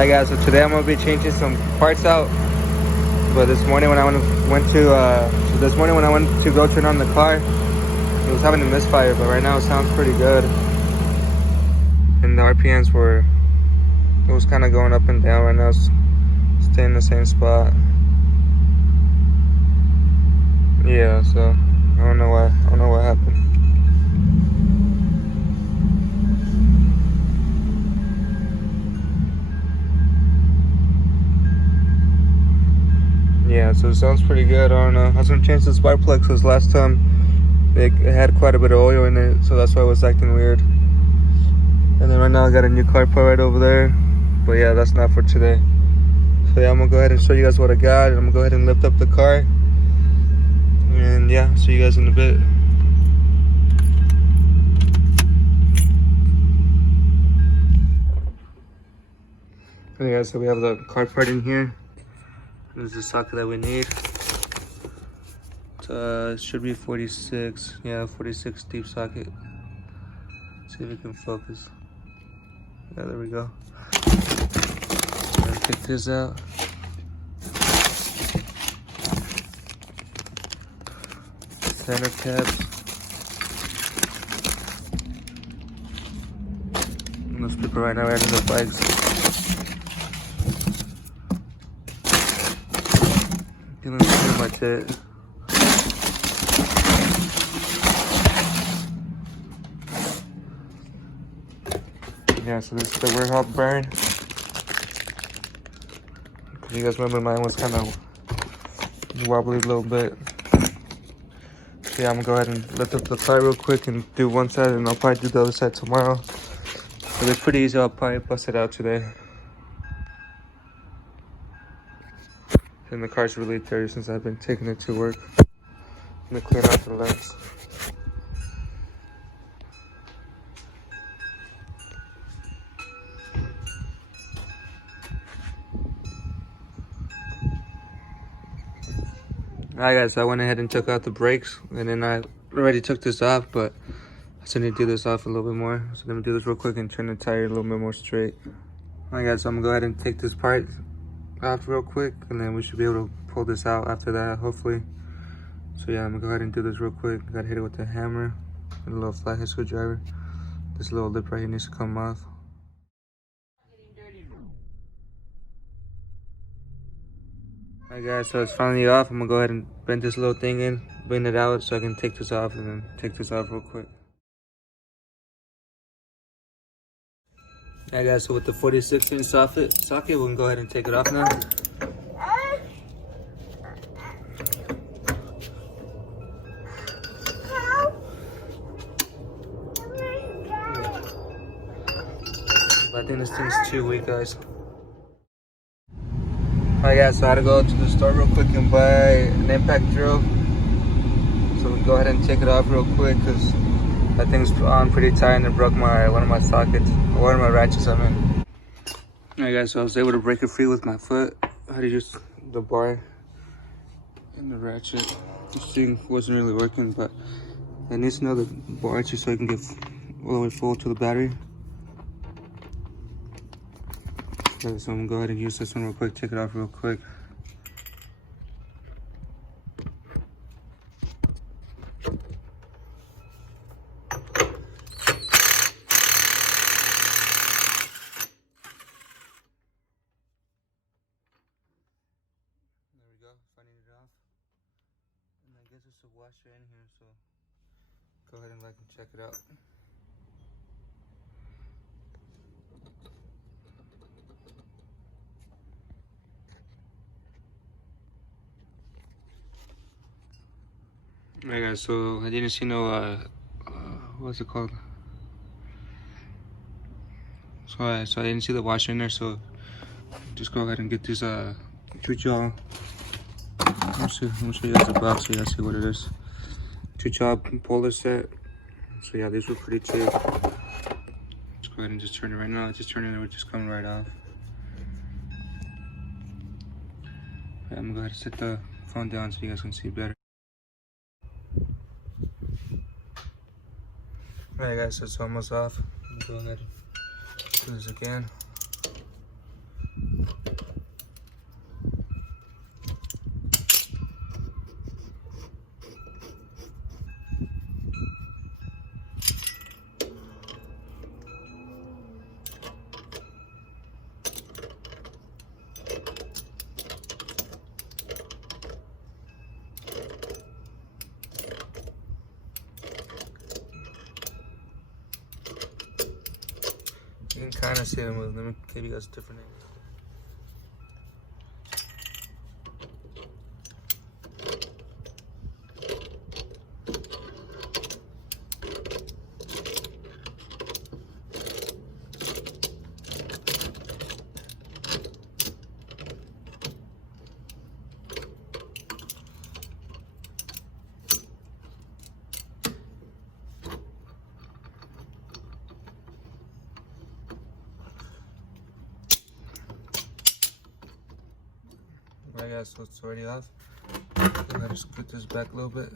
Alright guys, so today I'm gonna be changing some parts out. But this morning when I went to go turn on the car, it was having a misfire. But right now it sounds pretty good, and the RPMs it was kind of going up and down. Right now it's staying in the same spot. Yeah, so I don't know what happened. Yeah, so it sounds pretty good. I don't know. I was gonna change the spark plug because last time it had quite a bit of oil in it, so that's why it was acting weird. And then right now I got a new car part right over there. But yeah, that's not for today. So yeah, I'm gonna go ahead and show you guys what I got. I'm gonna go ahead and lift up the car. And yeah, see you guys in a bit. Okay guys, so we have the car part in here. This is the socket that we need. It should be 46. Yeah, 46 deep socket. Let's see if we can focus. Yeah, there we go. Pick this out. Center caps. Let's keep it right now right in the bikes. And that's pretty much it. Yeah, so this is the warehouse bearing. You guys remember mine was kind of wobbly a little bit. So yeah, I'm gonna go ahead and lift up the car real quick and do one side, and I'll probably do the other side tomorrow. So it's pretty easy. I'll probably bust it out today. And the car's really dirty since I've been taking it to work. Let me clean out the lens. Alright guys, so I went ahead and took out the brakes, and then I already took this off, but I still need to do this off a little bit more. So let me do this real quick and turn the tire a little bit more straight. Alright guys, so I'm gonna go ahead and take this part off real quick, and then we should be able to pull this out after that, hopefully. So yeah, I'm gonna go ahead and do this real quick. Gotta hit it with the hammer and a little flathead screwdriver. This little lip right here needs to come off. Alright guys, so it's finally off. I'm gonna go ahead and bend this little thing in, bend it out so I can take this off, and then take this off real quick. Alright guys, so with the 46-inch socket, we can go ahead and take it off now. I think this thing's too weak, guys. Alright guys, so I had to go to the store real quick and buy an impact drill. So we can go ahead and take it off real quick because that thing's on pretty tight and it broke one of my sockets, or one of my ratchets, I mean. Alright guys, so I was able to break it free with my foot. I had to use the bar and the ratchet. This thing wasn't really working, but it needs another bar just so I can get all the way full to the battery. Okay, so I'm gonna go ahead and use this one real quick, take it off real quick. Finding it off, and I guess it's a washer in here, so go ahead and check it out. Alright guys, so I didn't see no what's it called? So I didn't see the washer in there, so just go ahead and get this two jaw. Let me show you guys the box so you guys see what it is. 2-jaw puller set. So yeah, these were pretty cheap. Let's go ahead and just turn it right now. Just turn it, and it's just coming right off. Yeah, I'm gonna go ahead and set the phone down so you guys can see better. Alright guys, so it's almost off. Go ahead and do this again. You can kind of see them. Let me give you guys a different angle. Alright guys, so it's already off. Go ahead and scoot this back a little bit.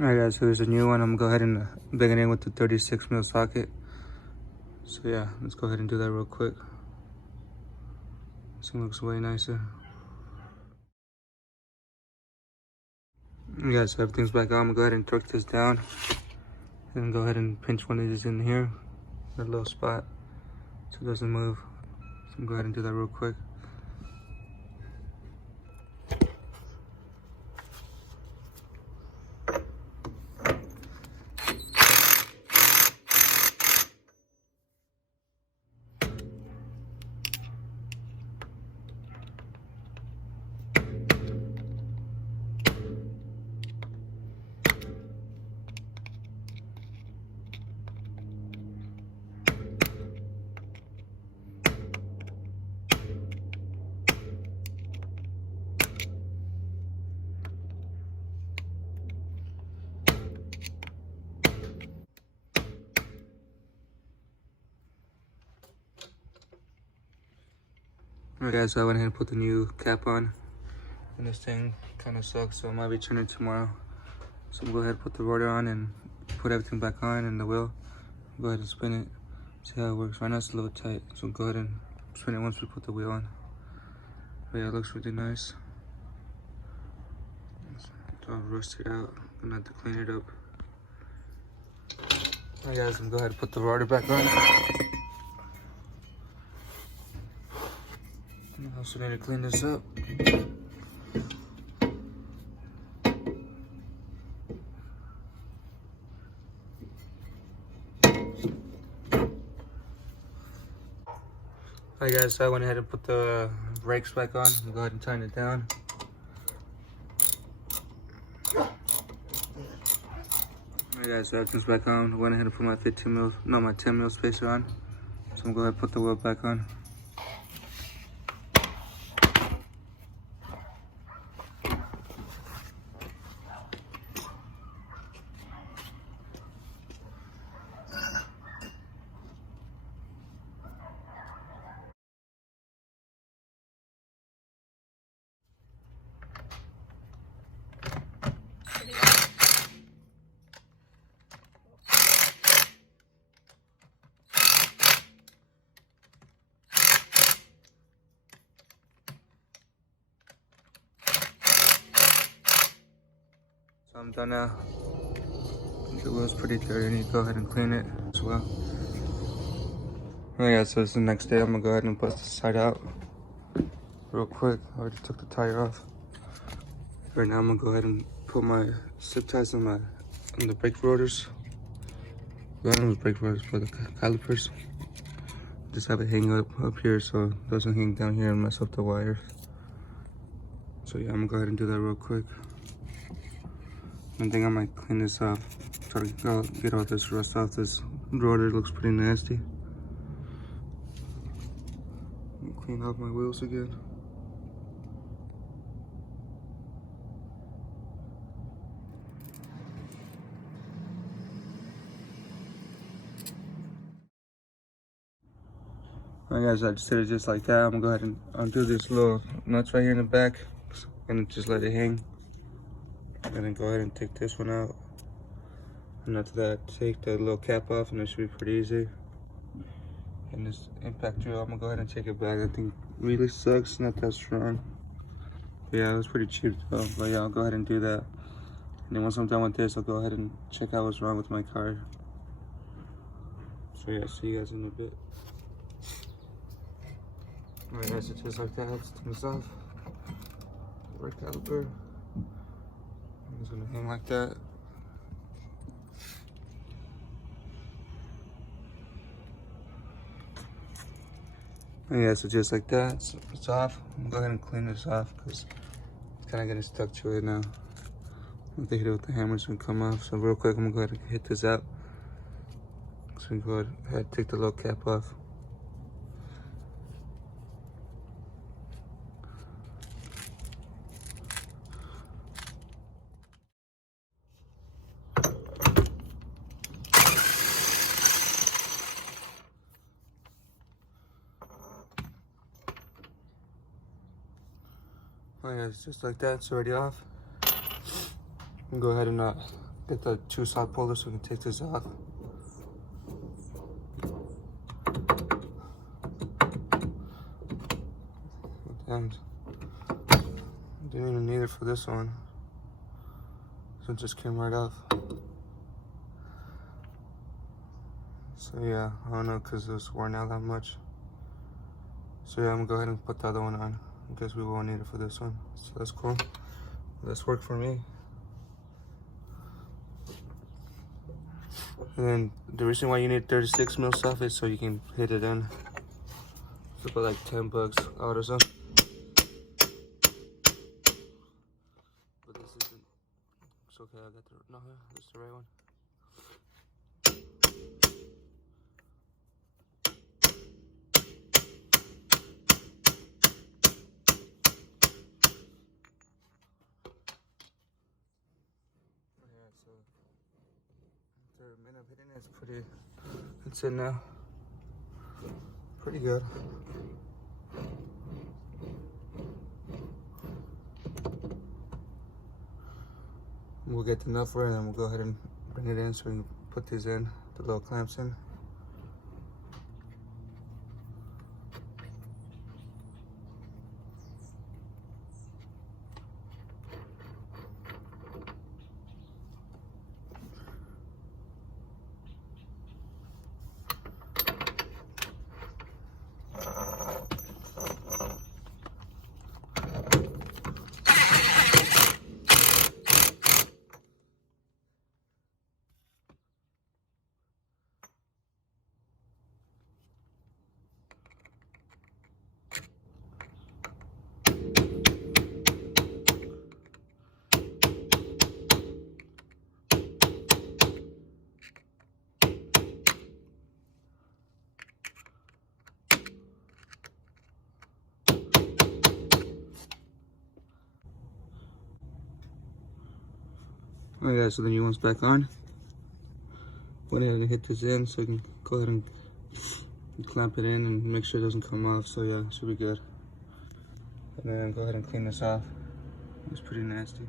Alright guys, so here's a new one. I'm gonna go ahead and bang it in with the 36mm socket. So yeah, let's go ahead and do that real quick. This one looks way nicer. Yeah, so everything's back on. I'm gonna go ahead and torque this down. And go ahead and pinch one of these in here. That little spot. So it doesn't move. So I'm gonna go ahead and do that real quick. Alright guys, so I went ahead and put the new cap on. And this thing kind of sucks, so I might be turning tomorrow. So I'm gonna go ahead and put the rotor on and put everything back on and the wheel. Go ahead and spin it, see how it works. Right now it's a little tight, so go ahead and spin it once we put the wheel on. But yeah, it looks really nice. It's all rusted out. I'm gonna have to clean it up. Alright guys, I'm gonna go ahead and put the rotor back on. I also need to clean this up. Alright guys, so I went ahead and put the brakes back on. I'm gonna go ahead and tighten it down. Alright guys, so everything's back on. I went ahead and put my 10mm spacer on. So I'm gonna go ahead and put the wheel back on. So I'm done now. The wheel's pretty dirty. I need to go ahead and clean it as well. Oh yeah, so it's the next day. I'm gonna go ahead and bust the side out real quick. I already took the tire off. Right now I'm gonna go ahead and put my zip ties on the brake rotors. Not on the brake rotors, but the calipers. Just have it hang up here so it doesn't hang down here and mess up the wires. So yeah, I'm gonna go ahead and do that real quick. I think I might clean this off. Try to get all this rust off this rotor. It looks pretty nasty. Clean off my wheels again. Alright guys, I just did it just like that. I'm gonna go ahead and undo this little nuts right here in the back and just let it hang. And then go ahead and take this one out. And after that, take the little cap off and it should be pretty easy. And this impact drill, I'm gonna go ahead and take it back. I think it really sucks, not that strong. But yeah, it was pretty cheap though. But yeah, I'll go ahead and do that. And then once I'm done with this, I'll go ahead and check out what's wrong with my car. So yeah, see you guys in a bit. Alright guys, so just like that, let's turn this off. Brake caliper. I'm just gonna hang like that. And yeah, so just like that, so it's off. I'm gonna go ahead and clean this off because it's kind of getting stuck to it now. If they hit it with the hammer, it's gonna come off. So real quick, I'm gonna go ahead and hit this out. So we can go ahead and take the little cap off. Oh yeah, it's just like that, it's already off. I'm gonna go ahead and get the 2 side pullers so we can take this off. And didn't even need it for this one. So it just came right off. So yeah, I don't know because it was worn out that much. So yeah, I'm gonna go ahead and put the other one on. I guess we won't need it for this one. So that's cool. That's work for me. And then the reason why you need 36 mil soffit so you can hit it in. It's about like 10 bucks out or something. But this isn't. It's okay. I got the no. That's the right one. Yeah. So after a minute of hitting it, it's pretty. It's in now. Pretty good. We'll get the knuffer and then we'll go ahead and bring it in so we can put these in, the little clamps in. Alright guys, so the new one's back on. Went ahead and hit this in so you can go ahead and clamp it in and make sure it doesn't come off. So yeah, it should be good. And then go ahead and clean this off. It's pretty nasty.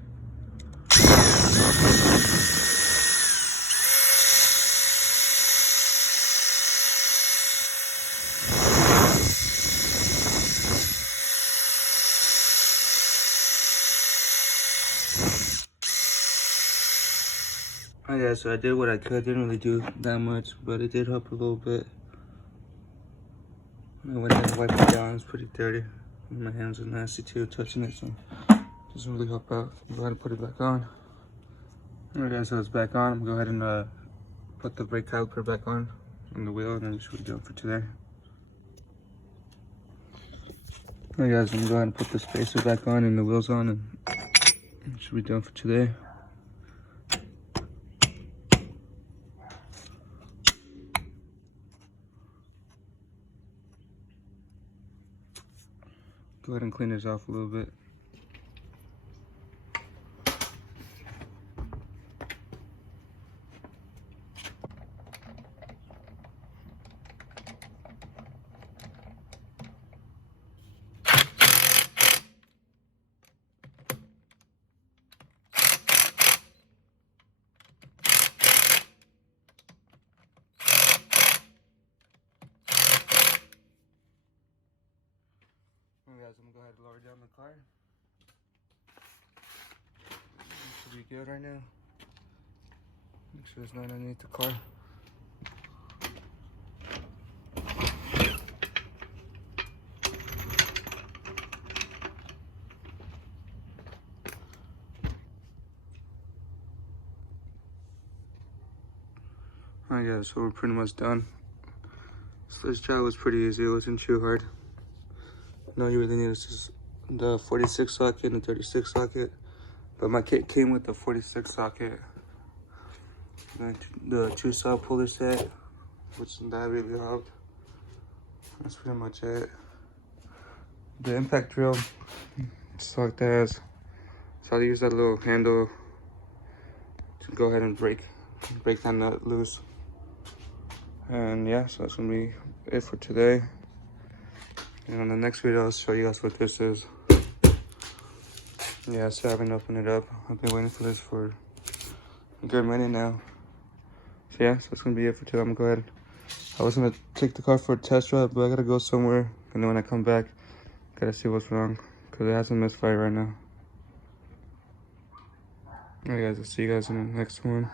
Oh yeah, so I did what I could. Didn't really do that much, but it did help a little bit. I went ahead and wiped it down. It's pretty dirty. My hands are nasty too, touching it, so it doesn't really help out. Go ahead and put it back on. Alright guys, so it's back on. I'm gonna go ahead and put the brake caliper back on the wheel, and then we should be done for today. Alright guys, I'm gonna go ahead and put the spacer back on and the wheels on, and we should be done for today. Go ahead and clean this off a little bit. Guys, I'm gonna go ahead and lower down the car. be good right now. Make sure it's not underneath the car. Alright guys, so we're pretty much done. So this job was pretty easy, it wasn't too hard. No, you really need is just the 46 socket and the 36 socket. But my kit came with the 46 socket. And the 2-saw puller set, which that really helped. That's pretty much it. The impact drill, just like that. So I'll use that little handle to go ahead and break that nut loose. And yeah, so that's gonna be it for today. And on the next video, I'll show you guys what this is. Yeah, so I haven't opened it up. I've been waiting for this for a good minute now. So yeah, so that's gonna be it for today. I'm gonna go ahead. I was gonna take the car for a test drive, but I gotta go somewhere. And then when I come back, gotta see what's wrong, because it has a misfire right now. Alright guys, I'll see you guys in the next one.